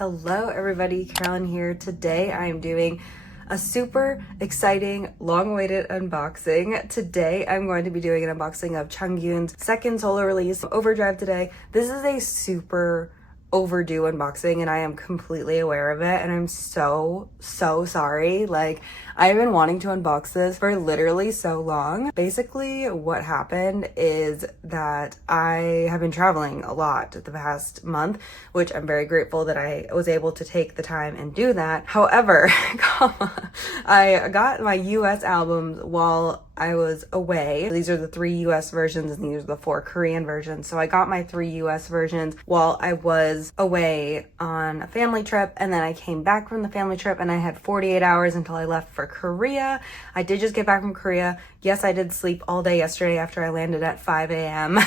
Hello everybody, Carolyn here. Today I am doing a super exciting, long-awaited unboxing. Today I'm going to be doing an unboxing of Changyun's second solo release, Overdrive today. This is a super overdue unboxing and I am completely aware of it and I'm so sorry. Like, I've been wanting to unbox this for literally so long. Basically what happened is that I have been traveling a lot the past month, which I'm very grateful that I was able to take the time and do that. However, I got my US albums while I was away. These are the 3 US versions and these are the 4 Korean versions. So I got my 3 US versions while I was away on a family trip, and then I came back from the family trip and I had 48 hours until I left for Korea. I did just get back from Korea. Yes, I did sleep all day yesterday after I landed at 5 a.m.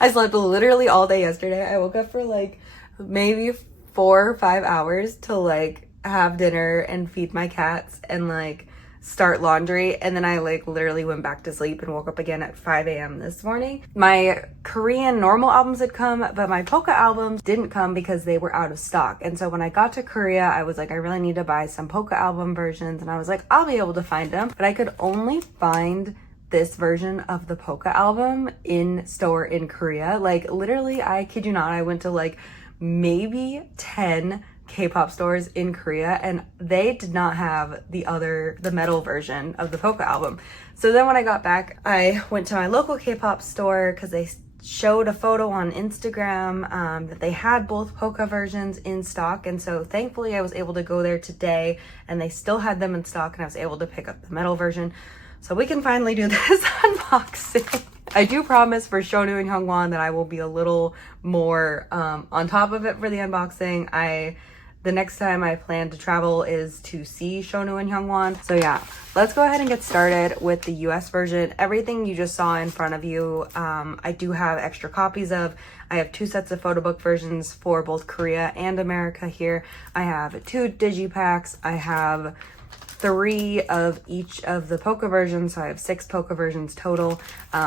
I slept literally all day yesterday. I woke up for like maybe 4 or 5 hours to like have dinner and feed my cats and like start laundry, and then I like literally went back to sleep and woke up again at 5 a.m. this morning. My Korean normal albums had come, but my Poca albums didn't come because they were out of stock. And so when I got to Korea, I was like, I really need to buy some Poca album versions, and I was like, I'll be able to find them, but I could only find this version of the Poca album in store in Korea. Like literally, I kid you not, I went to like maybe 10 K-pop stores in Korea and they did not have the metal version of the Poca album. So then when I got back, I went to my local K-pop store because they showed a photo on Instagram that they had both Poca versions in stock, and so thankfully I was able to go there today and they still had them in stock and I was able to pick up the metal version so we can finally do this unboxing. I do promise for Shonu and Hyungwon that I will be a little more on top of it for the unboxing. The next time I plan to travel is to see Shonu and Hyungwon. So yeah, let's go ahead and get started with the US version. Everything you just saw in front of you, I do have extra copies of. I have 2 sets of Photobook versions for both Korea and America here. I have 2 digipacks. I have 3 of each of the Poca versions, so I have 6 Poca versions total.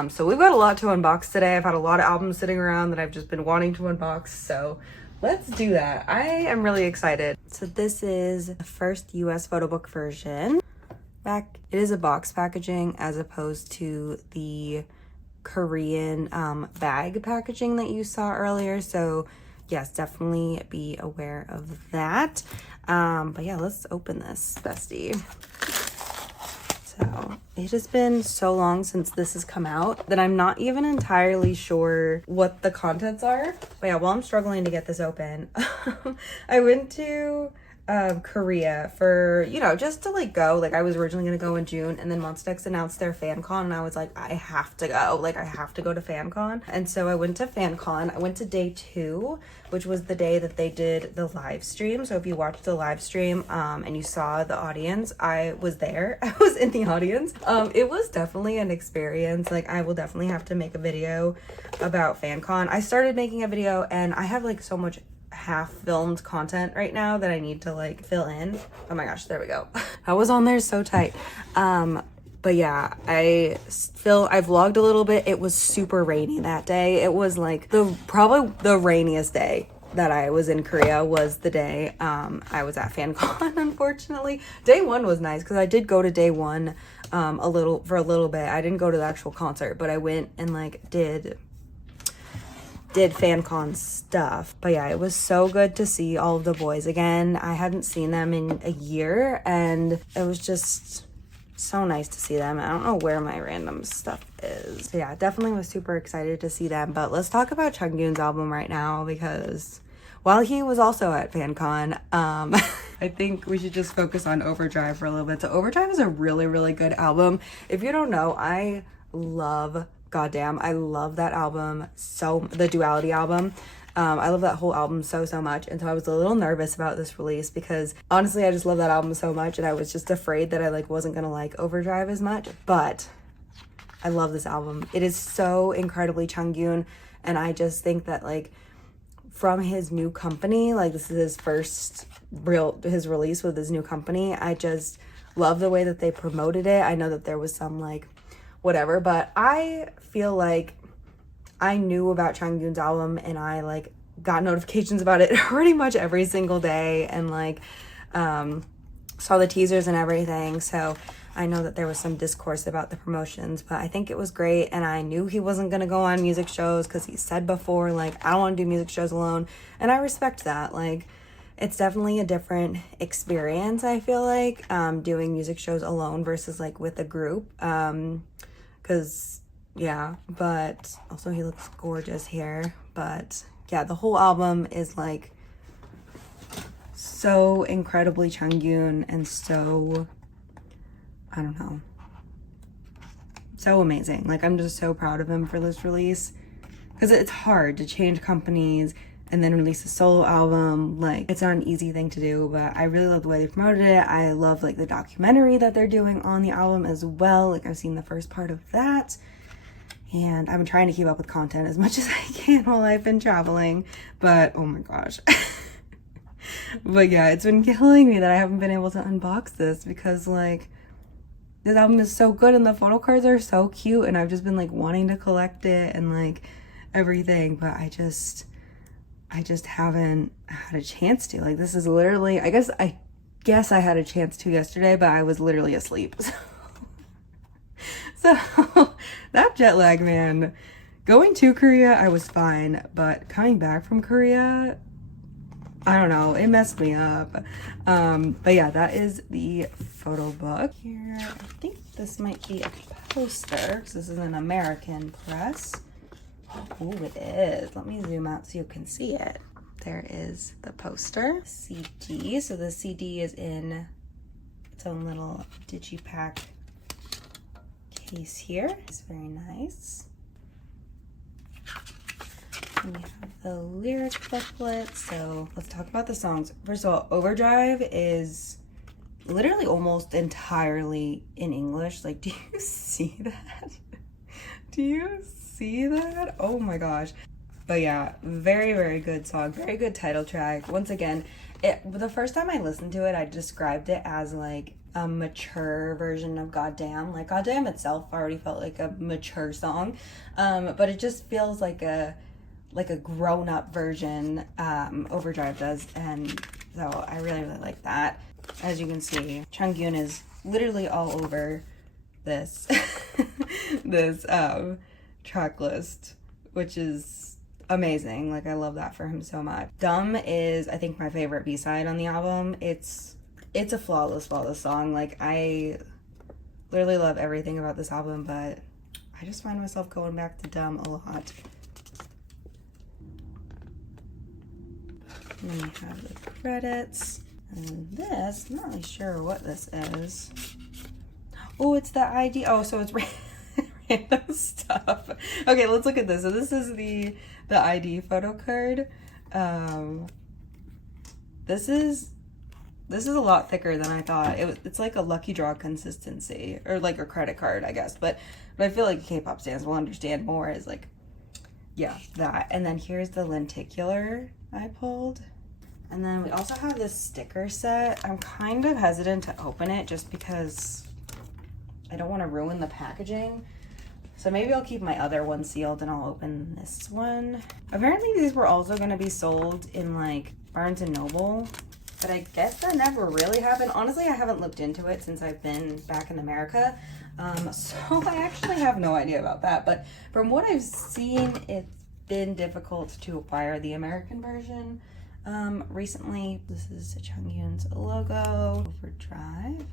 So we've got a lot to unbox today. I've had a lot of albums sitting around that I've just been wanting to unbox, so let's do that. I am really excited. So this is the first US Photobook version. It is a box packaging as opposed to the Korean bag packaging that you saw earlier. So yes, definitely be aware of that. But yeah, let's open this, bestie. So it has been so long since this has come out that I'm not even entirely sure what the contents are. But yeah, while I'm struggling to get this open, I went to Korea for, you know, just to like go. Like I was originally gonna go in June, and then Monsta X announced their FanCon and I was like, I have to go. Like I have to go to FanCon. And so I went to FanCon. I went to day 2, which was the day that they did the live stream. So if you watched the live stream and you saw the audience, I was there. I was in the audience. It was definitely an experience. Like I will definitely have to make a video about FanCon. I started making a video and I have like so much half filmed content right now that I need to like fill in. Oh my gosh, there we go. I was on there so tight. But yeah, I vlogged a little bit. It was super rainy that day. It was like probably the rainiest day that I was in Korea was the day I was at FanCon, unfortunately. Day 1 was nice because I did go to day 1 for a little bit. I didn't go to the actual concert, but I went and like did FanCon stuff. But yeah, it was so good to see all of the boys again. I hadn't seen them in a year and it was just so nice to see them. I don't know where my random stuff is. So yeah, definitely was super excited to see them. But let's talk about Changyun's album right now because while he was also at FanCon, I think we should just focus on Overdrive for a little bit. So Overdrive is a really, really good album. If you don't know, I love that album. So the Duality album, I love that whole album so much, and so I was a little nervous about this release because honestly I just love that album so much and I was just afraid that I like wasn't gonna like Overdrive as much, but I love this album. It is so incredibly Changyun, and I just think that like from his new company, like this is his release with his new company, I just love the way that they promoted it. I know that there was some like whatever, but I feel like I knew about Changyun's album and I like got notifications about it pretty much every single day, and like saw the teasers and everything. So I know that there was some discourse about the promotions, but I think it was great. And I knew he wasn't going to go on music shows because he said before, like, I don't want to do music shows alone. And I respect that. Like, it's definitely a different experience, I feel like, doing music shows alone versus like with a group. Because, yeah, but also he looks gorgeous here. But yeah, the whole album is like so incredibly Changyun and so, I don't know, so amazing. Like, I'm just so proud of him for this release, because it's hard to change companies and then release a solo album. Like, it's not an easy thing to do, but I really love the way they promoted it. I love like the documentary that they're doing on the album as well. Like, I've seen the first part of that, and I've been trying to keep up with content as much as I can while I've been traveling, but oh my gosh. But yeah, it's been killing me that I haven't been able to unbox this, because like, this album is so good and the photo cards are so cute, and I've just been like wanting to collect it and like everything, but I just haven't had a chance to. Like, this is literally, I guess I had a chance to yesterday, but I was literally asleep. So that jet lag, man. Going to Korea, I was fine, but coming back from Korea, I don't know, it messed me up. But yeah, that is the photo book. Here, I think this might be a poster, because this is an American press. Oh, it is. Let me zoom out so you can see it. There is the poster. CD. So the CD is in its own little digipack case here. It's very nice. And we have the lyric booklet. So let's talk about the songs. First of all, Overdrive is literally almost entirely in English. Like, do you see that? Do you see that? Oh my gosh. But yeah, very, very good song. Very good title track. Once again, the first time I listened to it, I described it as like a mature version of Goddamn. Like, Goddamn itself already felt like a mature song. But it just feels like a grown-up version. Overdrive does, and so I really, really like that. As you can see, Changyun is literally all over this this track list, which is amazing. Like, I love that for him so much. Dumb is, I think, my favorite B-side on the album. It's a flawless song. Like, I literally love everything about this album, but I just find myself going back to Dumb a lot. And then we have the credits. And this, I'm not really sure what this is. Oh, it's the ID. Oh, so it's random stuff. Okay, let's look at this. So this is the ID photo card. This is a lot thicker than I thought. It's like a lucky draw consistency, or like a credit card, I guess. But I feel like K-pop fans will understand more is like, yeah, that. And then here's the lenticular I pulled. And then we also have this sticker set. I'm kind of hesitant to open it just because I don't want to ruin the packaging. So maybe I'll keep my other one sealed and I'll open this one. Apparently these were also going to be sold in like Barnes & Noble, but I guess that never really happened. Honestly, I haven't looked into it since I've been back in America. So I actually have no idea about that. But from what I've seen, it's been difficult to acquire the American version. Recently, this is Changyun's logo. Overdrive.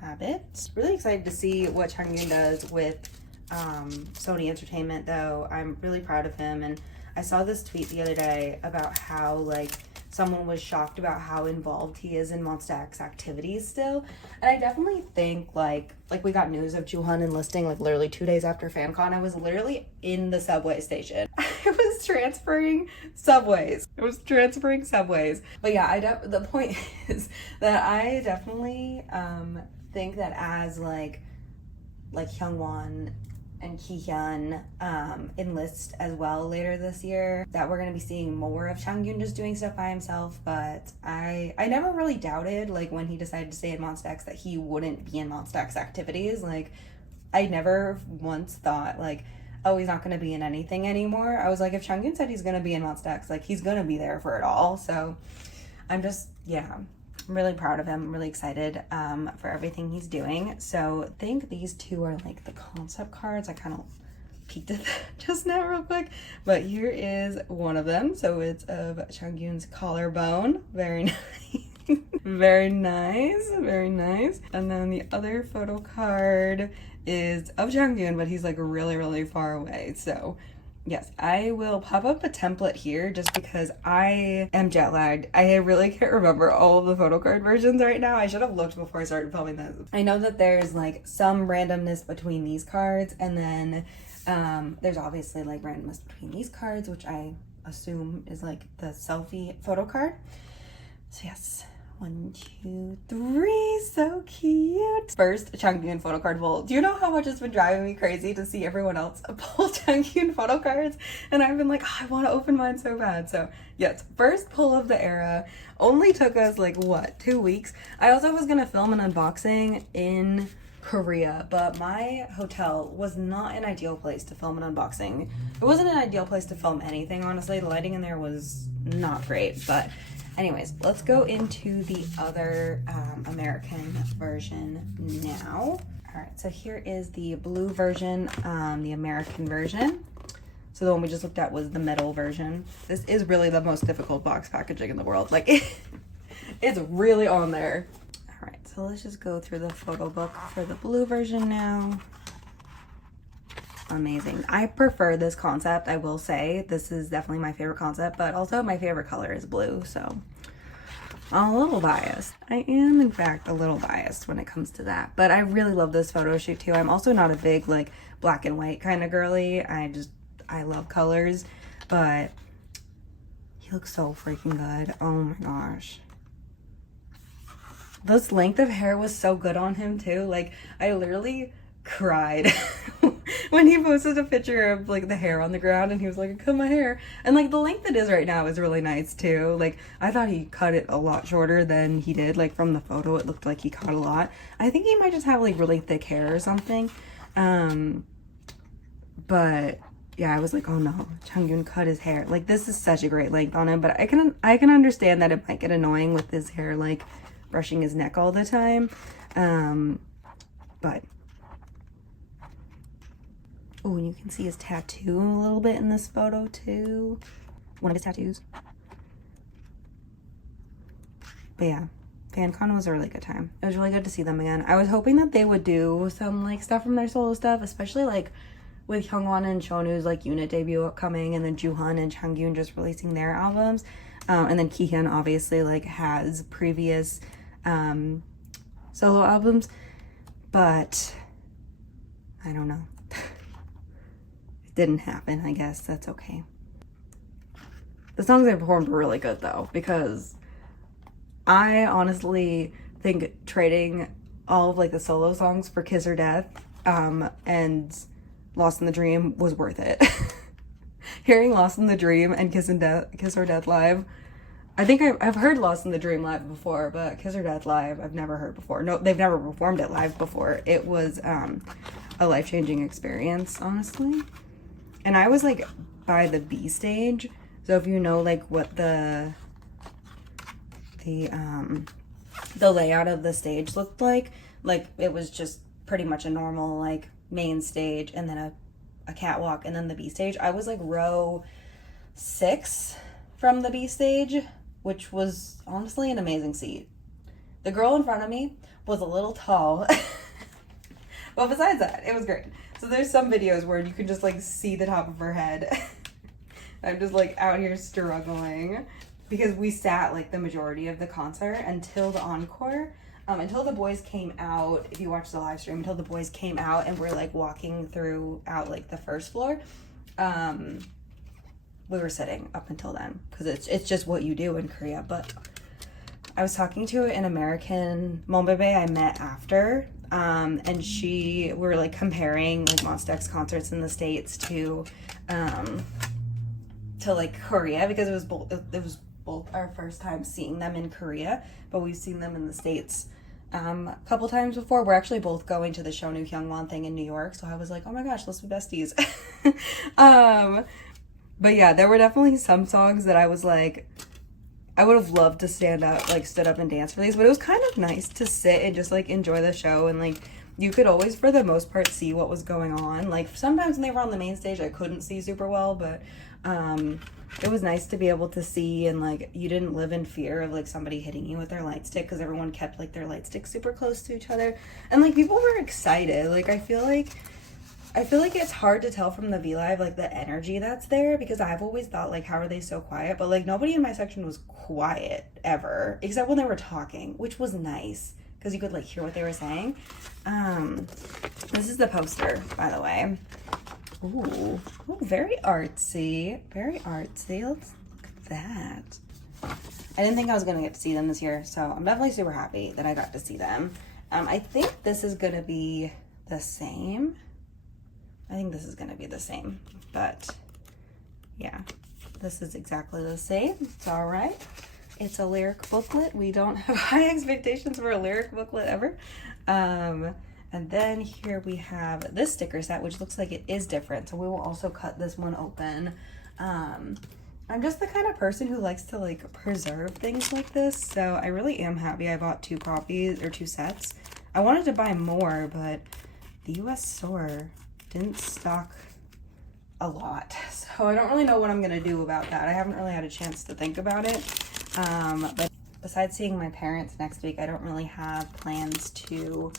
Habit. Really excited to see what Changyun does with Sony Entertainment, though. I'm really proud of him, and I saw this tweet the other day about how like someone was shocked about how involved he is in Monsta X activities still. And I definitely think like we got news of Jooheon enlisting like literally 2 days after FanCon. I was literally in the subway station. I was transferring subways. But yeah, the point is that I definitely think that as like Hyungwon and Kihyun enlist as well later this year, that we're going to be seeing more of Changyun just doing stuff by himself. But I never really doubted, like, when he decided to stay in Monsta X, that he wouldn't be in Monsta X activities. Like, I never once thought, like, oh, he's not going to be in anything anymore. I was like, if Changyun said he's going to be in Monsta X, like, he's going to be there for it all. So I'm just, yeah, I'm really proud of him. I'm really excited for everything he's doing. So I think these two are like the concept cards. I kind of peeked at that just now real quick, but here is one of them. So it's of Changyun's collarbone. Very nice. Very nice, very nice. And then the other photo card is of Changyun, but he's like really far away. So yes, I will pop up a template here just because I am jet lagged. I really can't remember all of the photo card versions right now. I should have looked before I started filming this. I know that there's like some randomness between these cards, and then there's obviously like randomness between these cards, which I assume is like the selfie photo card. So yes, 1, 2, 3, so cute. First Changyun photo card pull. Do you know how much it's been driving me crazy to see everyone else pull Changyun photo cards? And I've been like, oh, I want to open mine so bad. So yes, first pull of the era. Only took us like, what, 2 weeks? I also was going to film an unboxing in Korea, but my hotel was not an ideal place to film an unboxing. It wasn't an ideal place to film anything, honestly. The lighting in there was not great, but anyways, let's go into the other American version now. All right, so here is the blue version, the American version. So the one we just looked at was the metal version. This is really the most difficult box packaging in the world. Like, it's really on there. All right, so let's just go through the photo book for the blue version now. Amazing. I prefer this concept, I will say. This is definitely my favorite concept, but also my favorite color is blue, so I'm a little biased. I am, in fact, a little biased when it comes to that, but I really love this photo shoot too. I'm also not a big like black and white kind of girly. I love colors, but he looks so freaking good. Oh my gosh. This length of hair was so good on him too. Like, I literally cried when he posted a picture of like the hair on the ground, and he was like, I cut my hair. And like the length it is right now is really nice too. Like, I thought he cut it a lot shorter than he did. Like, from the photo it looked like he cut a lot. I think he might just have like really thick hair or something. But yeah, I was like, oh no, Changyun cut his hair. Like, this is such a great length on him, but I can understand that it might get annoying with his hair like brushing his neck all the time. But oh, and you can see his tattoo a little bit in this photo too. One of his tattoos. But yeah, FanCon was a really good time. It was really good to see them again. I was hoping that they would do some like stuff from their solo stuff, especially like with Hyungwon and Chonu's like unit debut upcoming, and then Jooheon and Changyun just releasing their albums. And then Kihyun obviously like has previous solo albums, but I don't know. It didn't happen, I guess. That's okay. The songs they performed were really good though, because I honestly think trading all of like the solo songs for Kiss or Death and Lost in the Dream was worth it. Hearing Lost in the Dream and Kiss or Death live, I think I've heard Lost in the Dream live before, but Kiss or Death live I've never heard before. No, they've never performed it live before. It was a life-changing experience, honestly. And I was like by the B stage, so if you know like what the layout of the stage looked like it was just pretty much a normal like main stage, and then a catwalk, and then the B stage. I was like row 6 from the B stage, which was honestly an amazing seat. The girl in front of me was a little tall, but besides that, it was great. So there's some videos where you can just like see the top of her head. I'm just like out here struggling, because we sat like the majority of the concert until the encore. Until the boys came out, if you watch the live stream, until the boys came out and we're like walking throughout like the first floor, we were sitting up until then, because it's just what you do in Korea. But I was talking to an American Monbebe I met after, and we were like comparing like Monsta X concerts in the States to like Korea, because it was both our first time seeing them in Korea, but we've seen them in the States a couple times before. We're actually both going to the Shonu Hyungwon thing in New York, so I was like, oh my gosh, let's be besties. But yeah, there were definitely some songs that I was like, I would have loved to stand up, like stood up and dance for these, but it was kind of nice to sit and just like enjoy the show, and like you could always, for the most part, see what was going on. Like sometimes when they were on the main stage, I couldn't see super well, but it was nice to be able to see, and like you didn't live in fear of like somebody hitting you with their light stick, because everyone kept like their light stick super close to each other, and like people were excited. Like I feel like it's hard to tell from the V Live, like, the energy that's there, because I've always thought, like, how are they so quiet? But, like, nobody in my section was quiet, ever, except when they were talking, which was nice, because you could, like, hear what they were saying. This is the poster, by the way. Ooh, very artsy. Very artsy. Let's look at that. I didn't think I was going to get to see them this year, so I'm definitely super happy that I got to see them. I think this is going to be the same. I think this is going to be the same, but yeah, this is exactly the same. It's all right. It's a lyric booklet. We don't have high expectations for a lyric booklet ever. And then here we have this sticker set, which looks like it is different. So we will also cut this one open. I'm just the kind of person who likes to like preserve things like this. So I really am happy I bought 2 copies or 2 sets. I wanted to buy more, but the US store didn't stock a lot, so I don't really know what I'm gonna do about that. I haven't really had a chance to think about it, but besides seeing my parents next week, I don't really have plans to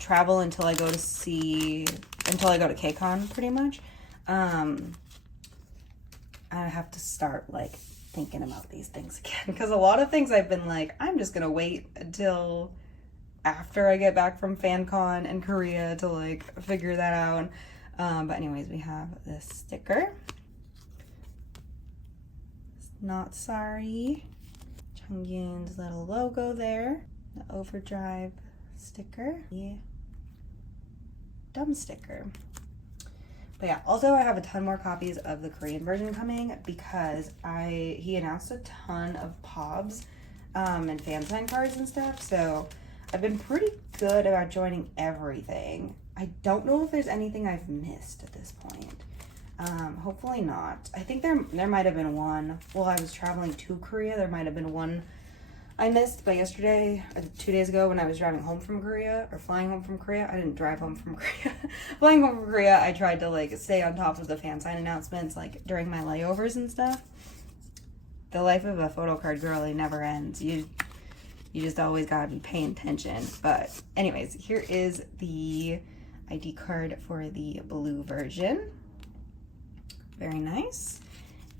travel until I go to KCON, pretty much. I have to start like thinking about these things again, because a lot of things I've been like, I'm just gonna wait until after I get back from FanCon in Korea to like figure that out. But anyways, we have this sticker. Not sorry. Changyun's little logo there. The Overdrive sticker. Yeah. Dumb sticker. But yeah, also I have a ton more copies of the Korean version coming, because he announced a ton of POBs and fan sign cards and stuff, so I've been pretty good about joining everything. I don't know if there's anything I've missed at this point. Hopefully not. I think there might have been one. While I was traveling to Korea, there might have been one I missed, but yesterday, 2 days ago, when I was driving home from Korea, or flying home from Korea, I didn't drive home from Korea. Flying home from Korea, I tried to like stay on top of the fan sign announcements like during my layovers and stuff. The life of a photo card girly never ends. You just always gotta be paying attention. But anyways, here is the ID card for the blue version. Very nice.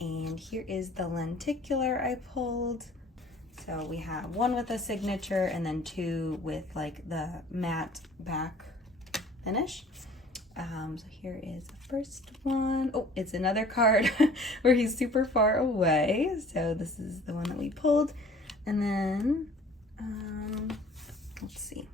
And here is the lenticular I pulled. So we have one with a signature and then 2 with like the matte back finish. So here is the first one. Oh, it's another card where he's super far away. So this is the one that we pulled. And then let's see.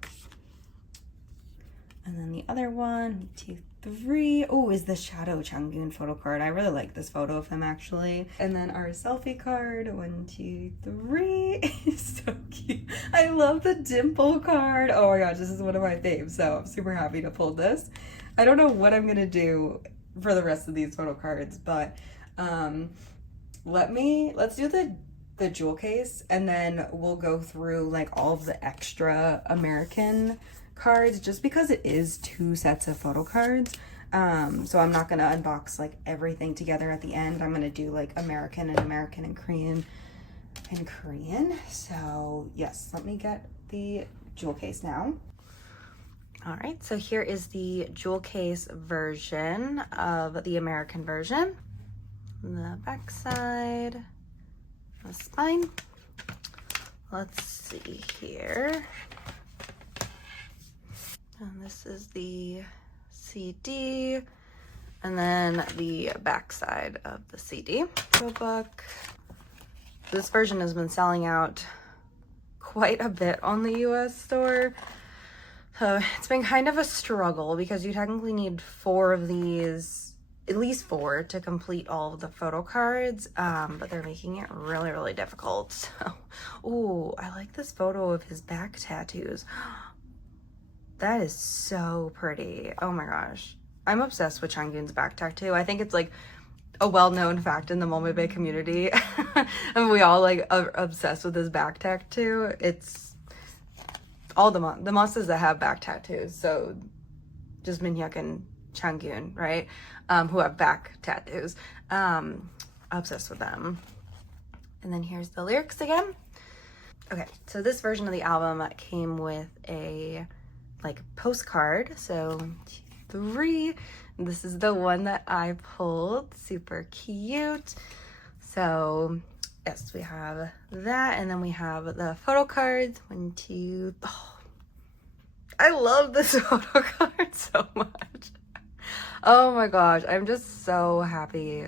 And then the other one, 2, 3. Oh, is the Shadow Changyun photo card. I really like this photo of him, actually. And then our selfie card, 1, 2, 3. So cute. I love the dimple card. Oh my gosh, this is one of my faves. So I'm super happy to pull this. I don't know what I'm gonna do for the rest of these photo cards, but let's do the jewel case, and then we'll go through like all of the extra American cards, just because it is 2 sets of photo cards. So I'm not gonna unbox like everything together at the end. I'm gonna do like American and Korean. So yes, let me get the jewel case now. All right, so here is the jewel case version of the American version. The back side, the spine. Let's see here. And this is the CD, and then the back side of the CD. Photobook. This version has been selling out quite a bit on the US store. So it's been kind of a struggle, because you technically need 4 of these at least 4 to complete all of the photo cards, but they're making it really, really difficult. So, ooh, I like this photo of his back tattoos. That is so pretty. Oh my gosh. I'm obsessed with Changyun's back tattoo. I think it's like a well-known fact in the Momebe community. And we all like are obsessed with his back tattoo. It's all the monsters that have back tattoos. So just Minhyuk and Changyun, right? Who have back tattoos. Obsessed with them. And then here's the lyrics again. Okay, so this version of the album came with a like postcard. So 3. This is the one that I pulled. Super cute. So yes, we have that, and then we have the photo cards. 1, 2. Oh, I love this photo card so much. Oh my gosh, I'm just so happy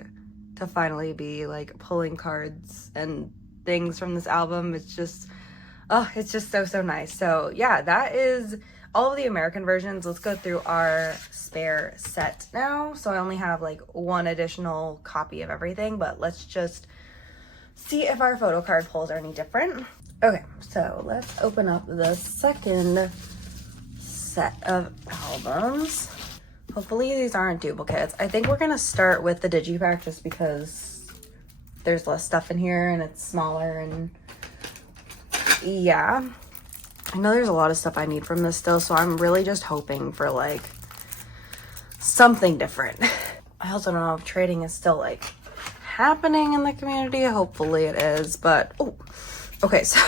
to finally be like pulling cards and things from this album. It's just, oh, it's just so nice. So yeah, that is all of the American versions. Let's go through our spare set now. So I only have like 1 additional copy of everything, but let's just see if our photo card pulls are any different. Okay, so let's open up the second set of albums. Hopefully these aren't duplicates. I think we're gonna start with the digipack just because there's less stuff in here and it's smaller, and yeah. I know there's a lot of stuff I need from this still, so I'm really just hoping for like something different. I also don't know if trading is still like happening in the community. Hopefully it is, but oh, okay, so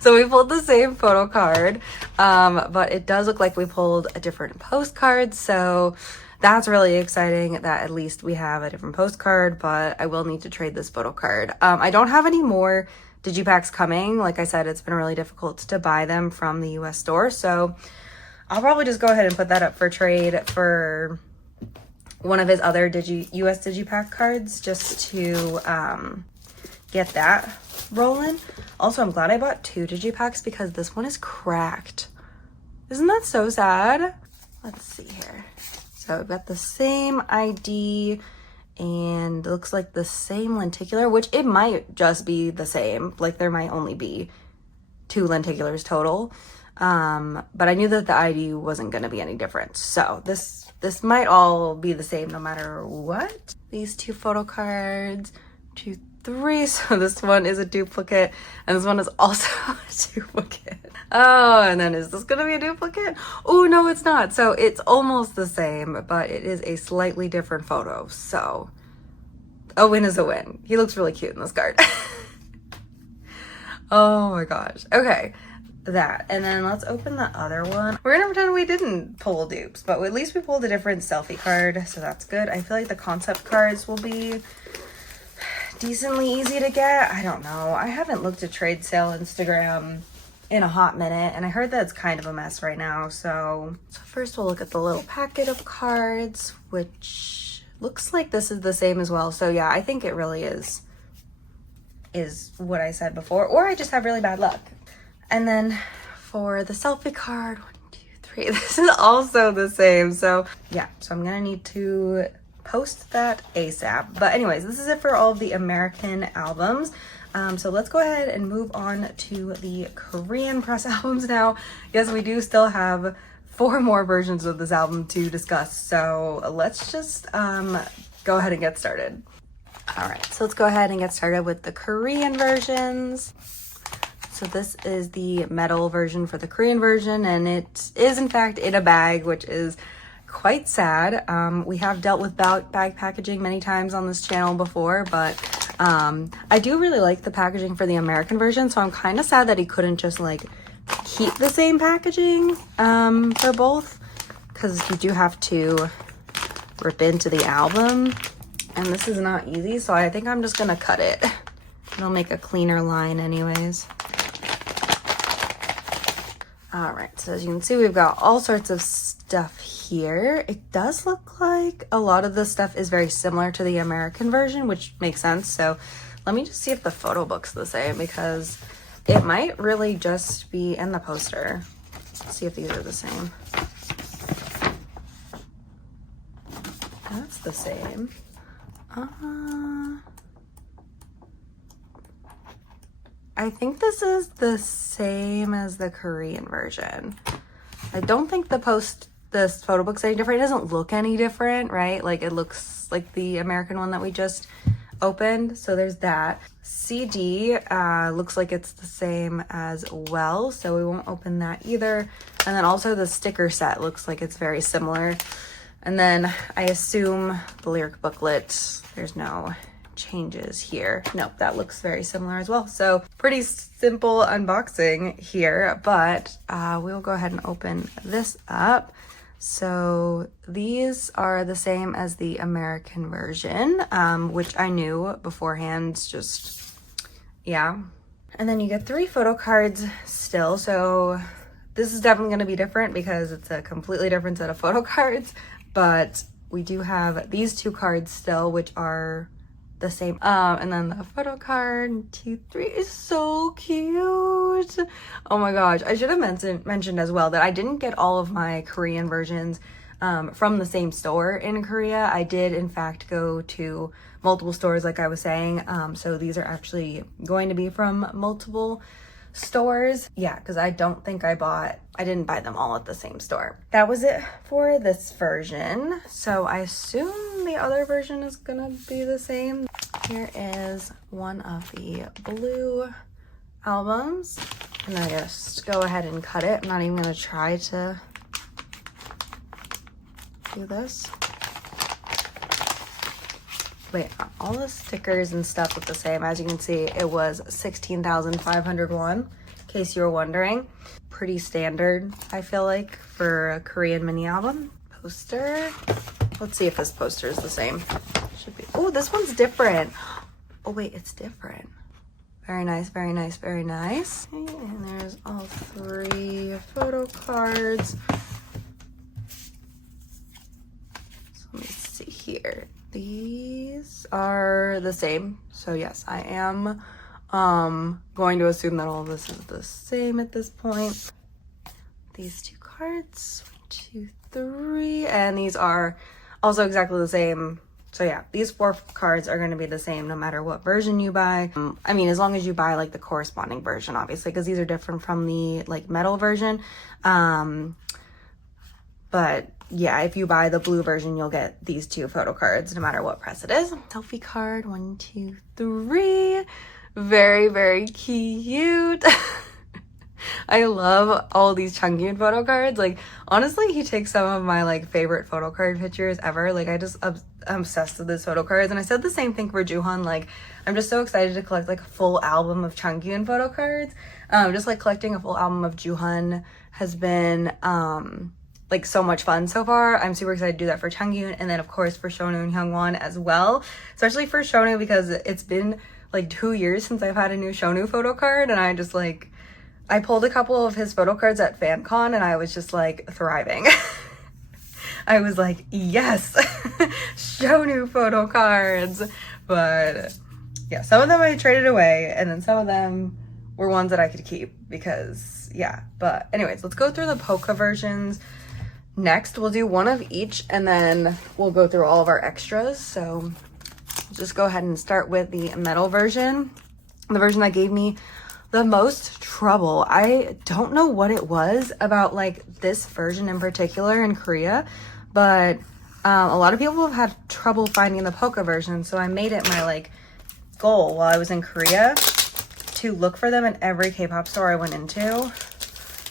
so we pulled the same photo card, but it does look like we pulled a different postcard, so that's really exciting that at least we have a different postcard, but I will need to trade this photo card. I don't have any more digipacks coming. Like I said, it's been really difficult to buy them from the US store, so I'll probably just go ahead and put that up for trade for one of his other US digipack cards just to get that rolling. Also, I'm glad I bought 2 digipacks because this one is cracked. Isn't that so sad? Let's see here. So we've got the same ID and it looks like the same lenticular, which it might just be the same. Like there might only be 2 lenticulars total. But I knew that the ID wasn't going to be any different. So this might all be the same no matter what. These 2 photo cards, 2, 3. So this one is a duplicate and this one is also a duplicate. Oh, and then is this gonna be a duplicate? Oh no, it's not. So it's almost the same, but it is a slightly different photo. So a win is a win. He looks really cute in this card. Oh my gosh. Okay, that. And then let's open the other one. We're gonna pretend we didn't pull dupes, but at least we pulled a different selfie card, so that's good. I feel like the concept cards will be decently easy to get. I don't know. I haven't looked at trade sale Instagram in a hot minute, and I heard that it's kind of a mess right now. So first we'll look at the little packet of cards, which looks like this is the same as well. So yeah, I think it really is what I said before, or I just have really bad luck. And then for the selfie card, 1, 2, 3, this is also the same. So yeah, so I'm gonna need to post that ASAP. But anyways, this is it for all of the American albums. So let's go ahead and move on to the Korean press albums now. Yes, we do still have 4 more versions of this album to discuss. So let's just go ahead and get started. All right, so let's go ahead and get started with the Korean versions. So this is the metal version for the Korean version, and it is in fact in a bag, which is quite sad. We have dealt with bag packaging many times on this channel before, but I do really like the packaging for the American version, so I'm kind of sad that he couldn't just like keep the same packaging for both, because you do have to rip into the album, and this is not easy, so I think I'm just gonna cut it. It'll make a cleaner line anyways. All right, so as you can see, we've got all sorts of stuff here. It does look like a lot of the stuff is very similar to the American version, which makes sense. So let me just see if the photo book's the same, because it might really just be in the poster. Let's see if these are the same. That's the same. I think this is the same as the Korean version. I don't think this photo book's any different. It doesn't look any different, right? Like it looks like the American one that we just opened. So there's that. CD looks like it's the same as well, so we won't open that either. And then also the sticker set looks like it's very similar. And then I assume the lyric booklet, there's no changes here. Nope, that looks very similar as well. So pretty simple unboxing here, but we'll go ahead and open this up. So these are the same as the American version, which I knew beforehand, just, yeah. And then you get 3 photo cards still. So this is definitely going to be different because it's a completely different set of photo cards, but we do have these 2 cards still, which are the same. And then the photo card 2, 3 is so cute. Oh my gosh, I should have mentioned as well that I didn't get all of my Korean versions from the same store in Korea. I did in fact go to multiple stores like I was saying, so these are actually going to be from multiple stores. Yeah, because I don't think I didn't buy them all at the same store. That was it for this version. So I assume the other version is gonna be the same. Here is one of the blue albums. And I just go ahead and cut it. I'm not even gonna try to do this. Wait, all the stickers and stuff look the same. As you can see, it was 16,500 won, in case you were wondering. Pretty standard, I feel like, for a Korean mini album. Poster. Let's see if this poster is the same. Should be. Oh, this one's different. Oh wait, it's different. Very nice, very nice, very nice. And there's all 3 photo cards. So let me see here. These are the same. So yes, I am going to assume that all of this is the same at this point. These 2 cards, 1, 2, 3, and these are also exactly the same. So yeah, these 4 cards are going to be the same no matter what version you buy. I mean, as long as you buy like the corresponding version, obviously, because these are different from the like metal version. But yeah, if you buy the blue version, you'll get these 2 photo cards no matter what press it is. Selfie card, 1, 2, 3. Very, very cute. I love all these Changyun photo cards. Like, honestly, he takes some of my like favorite photo card pictures ever. Like, I'm obsessed with his photo cards. And I said the same thing for Juhan. Like, I'm just so excited to collect like a full album of Changyun photo cards. Just like collecting a full album of Juhan has been like so much fun so far. I'm super excited to do that for Changyun, and then of course for Shonu and Hyungwon as well. Especially for Shonu because it's been like 2 years since I've had a new Shonu photo card, and I pulled a couple of his photo cards at FanCon and I was just like thriving. I was like, yes, Shonu photo cards. But yeah, some of them I traded away, and then some of them were ones that I could keep because yeah. But anyways, let's go through the Poca versions. Next, we'll do one of each, and then we'll go through all of our extras. So just go ahead and start with the metal version, the version that gave me the most trouble. I don't know what it was about like this version in particular in Korea, but a lot of people have had trouble finding the Poca version. So I made it my like goal while I was in Korea to look for them in every K-pop store I went into.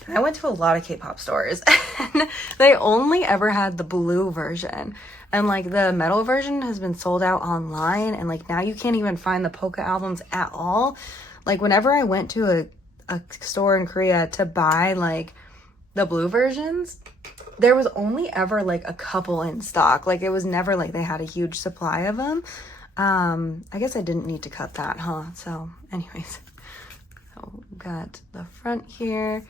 I went to a lot of K-pop stores and they only ever had the blue version, and like the metal version has been sold out online, and like now you can't even find the Poca albums at all. Like whenever I went to a store in Korea to buy like the blue versions, there was only ever like a couple in stock. Like it was never like they had a huge supply of them. I guess I didn't need to cut that, huh? So anyways, so we've got the front here,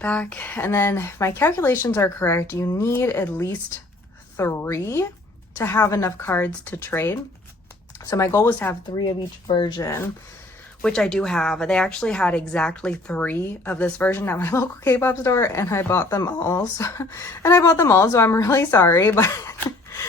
back, and then if my calculations are correct, you need at least 3 to have enough cards to trade. So my goal was to have 3 of each version, which I do have. They actually had exactly 3 of this version at my local K-pop store, and I bought them all. So I'm really sorry, but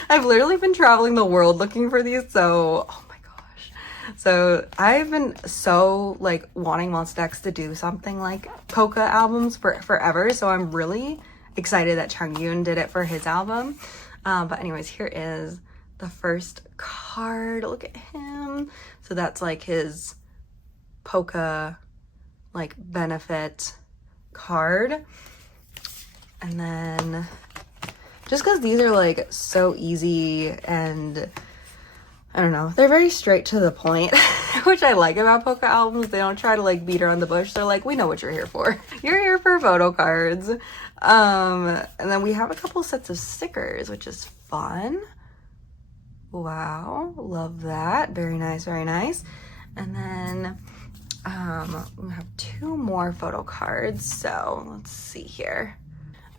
I've literally been traveling the world looking for these, so oh my gosh. So I've been so like wanting Monsta X to do something like Poca albums for forever, so I'm really excited that Changyun did it for his album. But anyways, here is the first card. Look at him. So that's like his Poca like benefit card. And then just because these are like so easy and I don't know, they're very straight to the point, which I like about Poca albums. They don't try to like beat around the bush. They're like, we know what you're here for. You're here for photo cards. And then we have a couple sets of stickers, which is fun. Wow, love that. Very nice, very nice. And then we have 2 more photo cards. So let's see here.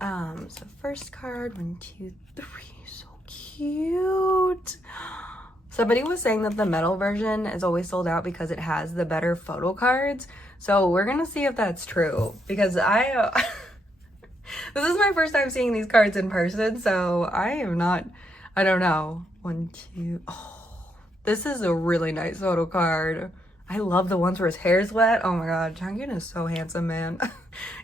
So first card, 1, 2, 3, so cute. Somebody was saying that the metal version is always sold out because it has the better photo cards. So we're gonna see if that's true, because this is my first time seeing these cards in person, so I don't know. 1, 2, oh, this is a really nice photo card. I love the ones where his hair's wet. Oh my god, Changyun is so handsome, man.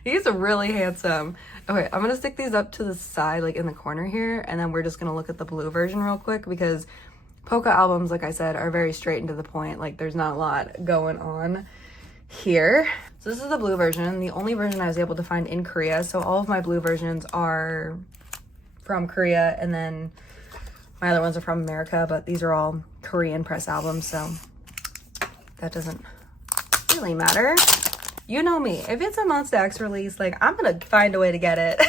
He's really handsome. Okay, I'm gonna stick these up to the side, like in the corner here, and then we're just gonna look at the blue version real quick, because Poca albums, like I said, are very straight and to the point. Like there's not a lot going on here. So this is the blue version, the only version I was able to find in Korea. So all of my blue versions are from Korea, and then my other ones are from America, but these are all Korean press albums, so that doesn't really matter. You know me, if it's a Monsta X release, like I'm gonna find a way to get it.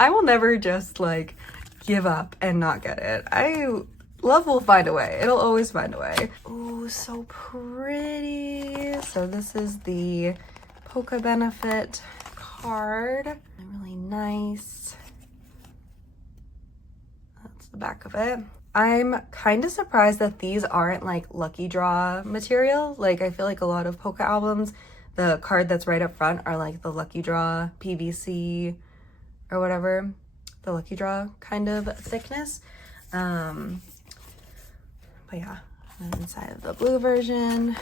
I will never just like give up and not get it. Love will find a way. It'll always find a way. Oh, so pretty. So this is the Poca benefit card. Really nice. That's the back of it. I'm kind of surprised that these aren't like lucky draw material. Like I feel like a lot of Poca albums, the card that's right up front are like the lucky draw PVC or whatever, the lucky draw kind of thickness. But yeah, and inside of the blue version.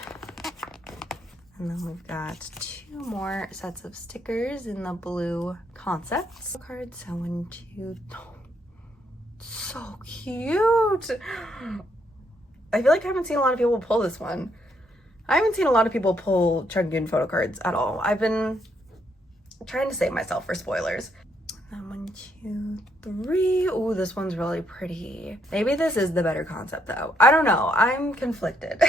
And then we've got 2 more sets of stickers in the blue concepts. Cards, so 1, 2, oh, so cute. I feel like I haven't seen a lot of people pull this one. I haven't seen a lot of people pull Changyun photo cards at all. I've been trying to save myself for spoilers. 1, 2, 3. Oh, this one's really pretty. Maybe this is the better concept though. I don't know. I'm conflicted.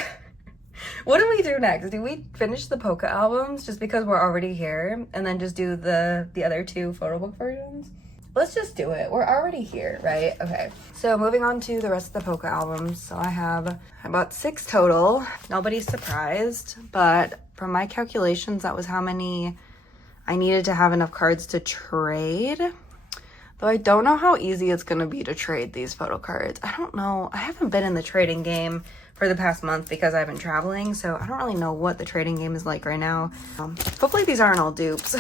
What do we do next? Do we finish the Poca albums just because we're already here, and then just do the other 2 Photobook versions? Let's just do it. We're already here, right? Okay. So moving on to the rest of the Poca albums. So I bought 6 total. Nobody's surprised, but from my calculations, that was how many I needed to have enough cards to trade. Though I don't know how easy it's gonna be to trade these photo cards. I don't know. I haven't been in the trading game for the past month because I've been traveling, so I don't really know what the trading game is like right now. Hopefully these aren't all dupes.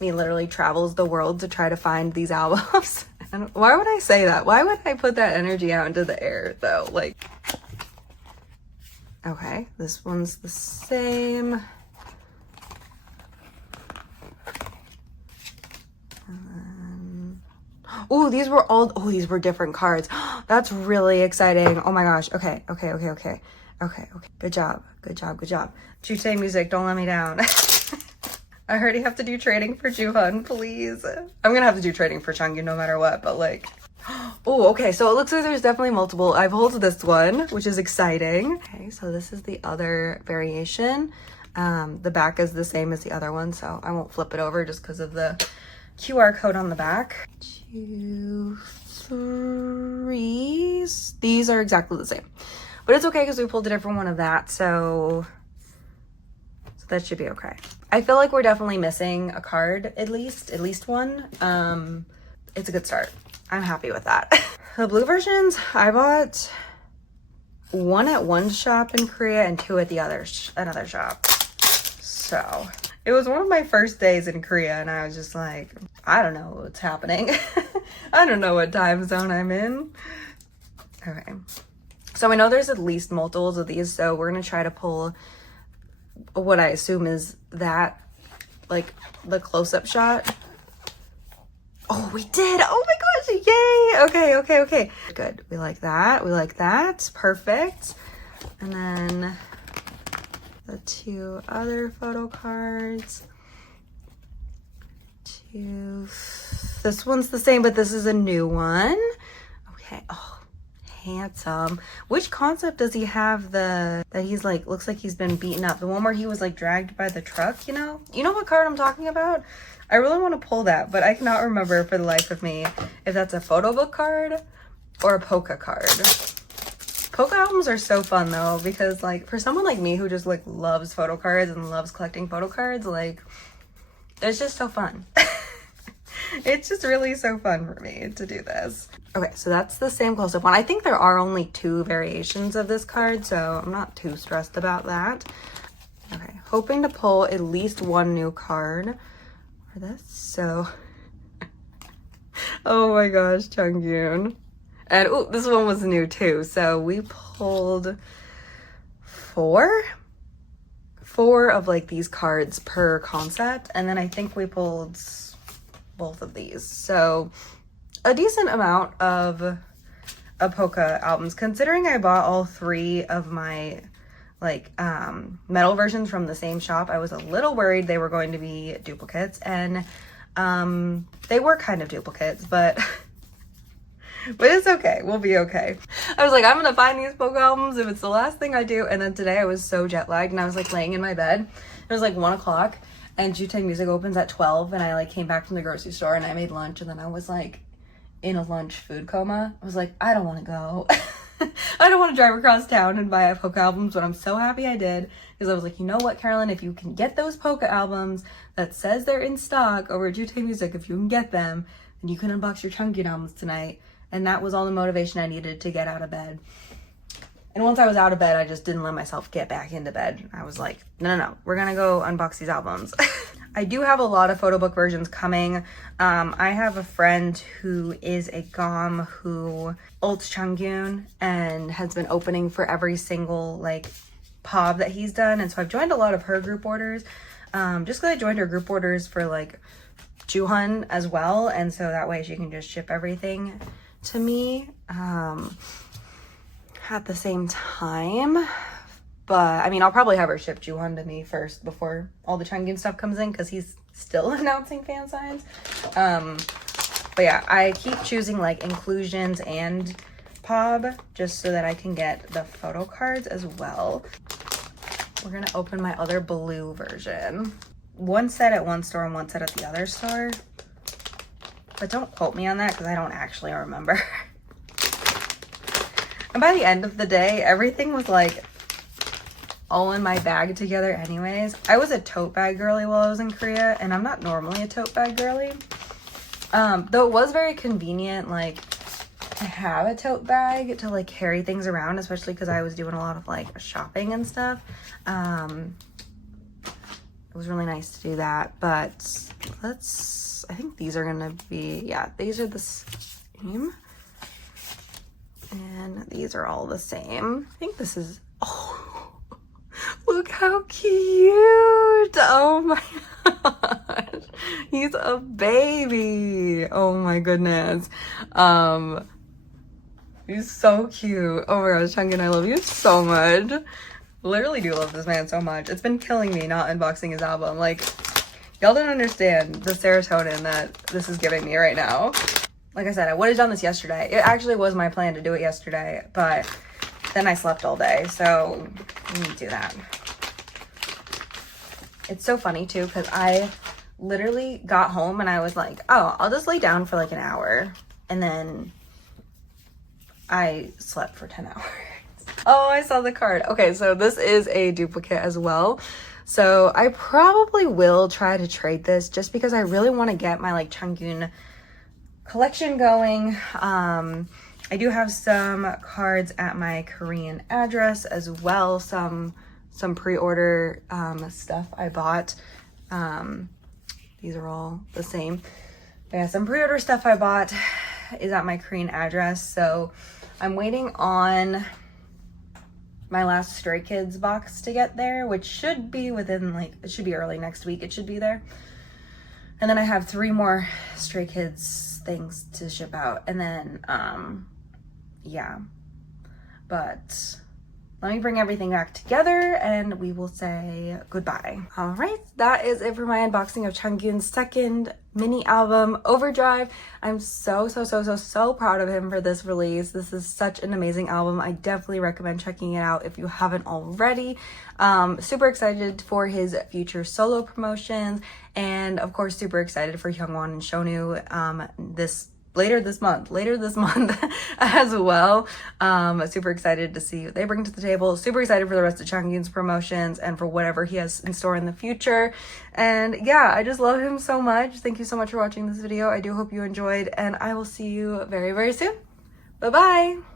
Me literally travels the world to try to find these albums. And why would I say that? Why would I put that energy out into the air though? Like, okay, this one's the same. Oh, these were different cards. That's really exciting. Oh my gosh. Okay. Good job. Chute music, don't let me down. I already have to do trading for Juhan, please. I'm gonna have to do trading for Changyun no matter what, but like, oh, okay. So it looks like there's definitely multiple. I've pulled this one, which is exciting. Okay, so this is the other variation. The back is the same as the other one, so I won't flip it over just because of the QR code on the back. 2, 3. These are exactly the same, but it's okay because we pulled a different one of that, so that should be okay. I feel like we're definitely missing a card, at least one. It's a good start. I'm happy with that. The blue versions, I bought 1 at one shop in Korea and 2 at the another shop. So it was one of my first days in Korea, and I was just like, I don't know what's happening. I don't know what time zone I'm in. Okay. So I know there's at least multiples of these, so we're gonna try to pull what I assume is that, like, the close-up shot. Oh, we did! Oh my gosh, yay! Okay, okay, okay. Good, we like that, we like that. Perfect. And then the two other photo cards. This one's the same, but this is a new one. Okay, oh, handsome. Which concept does he have that he's like, looks like he's been beaten up? The one where he was like dragged by the truck, you know? You know what card I'm talking about? I really want to pull that, but I cannot remember for the life of me if that's a Photobook card or a Poca card. Poca albums are so fun though, because like for someone like me who just like loves photo cards and loves collecting photo cards, like it's just so fun. It's just really so fun for me to do this. Okay, so that's the same close-up one. I think there are only 2 variations of this card, so I'm not too stressed about that. Okay, hoping to pull at least 1 new card for this. So, oh my gosh, Changyoon. And oh, this one was new too. So we pulled 4 of like these cards per concept, and then I think we pulled both of these, so a decent amount of Poca albums, considering I bought all 3 of my like metal versions from the same shop. I was a little worried they were going to be duplicates, and they were kind of duplicates, but it's okay, we'll be okay. I was like, I'm gonna find these Poca albums if it's the last thing I do. And then today I was so jet lagged, and I was like laying in my bed. It was like 1 o'clock, and Jutei Music opens at 12, and I like came back from the grocery store and I made lunch, and then I was like in a lunch food coma. I was like, I don't want to go. I don't want to drive across town and buy Poca albums, but I'm so happy I did, because I was like, you know what, Carolyn, if you can get those Poca albums that says they're in stock over at Jutei Music, if you can get them, then you can unbox your Changyoon albums tonight. And that was all the motivation I needed to get out of bed. And once I was out of bed, I just didn't let myself get back into bed. I was like, no, we're gonna go unbox these albums. I do have a lot of Photobook versions coming. I have a friend who is a GOM who ults Changyoon and has been opening for every single like POB that he's done. And so I've joined a lot of her group orders. Just because I joined her group orders for like Juhun as well. And so that way she can just ship everything to me at the same time. But I mean, I'll probably have her ship Juhun to me first before all the Changyoon stuff comes in, because he's still announcing fan signs. But yeah, I keep choosing like inclusions and POB just so that I can get the photo cards as well. We're gonna open my other blue version. 1 set at one store and 1 set at the other store. But don't quote me on that, because I don't actually remember. And by the end of the day, everything was like all in my bag together anyways. I was a tote bag girly while I was in Korea, and I'm not normally a tote bag girly. Though it was very convenient, like, to have a tote bag to like carry things around, especially because I was doing a lot of like shopping and stuff. It was really nice to do that. But I think these are gonna be, yeah, these are the same. And these are all the same. I think this is, oh, look how cute. Oh my gosh. He's a baby. Oh my goodness. He's so cute. Oh my gosh, Changyoon, I love you so much. Literally do love this man so much. It's been killing me not unboxing his album. Like, y'all don't understand the serotonin that this is giving me right now. Like I said, I would have done this yesterday. It actually was my plan to do it yesterday, but then I slept all day, so I didn't do that. It's so funny too, because I literally got home and I was like, oh, I'll just lay down for like an hour, and then I slept for 10 hours. Oh, I saw the card. Okay, so this is a duplicate as well. So I probably will try to trade this just because I really want to get my like Changyoon collection going. I do have some cards at my Korean address as well. Some pre-order stuff I bought. These are all the same. Yeah, some pre-order stuff I bought is at my Korean address, so I'm waiting on my last Stray Kids box to get there, which should be within it should be early next week. It should be there. And then I have 3 more Stray Kids things to ship out. And then, yeah. But let me bring everything back together and we will say goodbye. All right, that is it for my unboxing of Changyun's second mini album, Overdrive. I'm so proud of him for this release. This is such an amazing album. I definitely recommend checking it out if you haven't already. Super excited for his future solo promotions, and of course super excited for Hyungwon and Shonu later this month as well. Super excited to see what they bring to the table. Super excited for the rest of Changyun's promotions and for whatever he has in store in the future. And yeah, I just love him so much. Thank you so much for watching this video. I do hope you enjoyed, and I will see you very soon. Bye bye.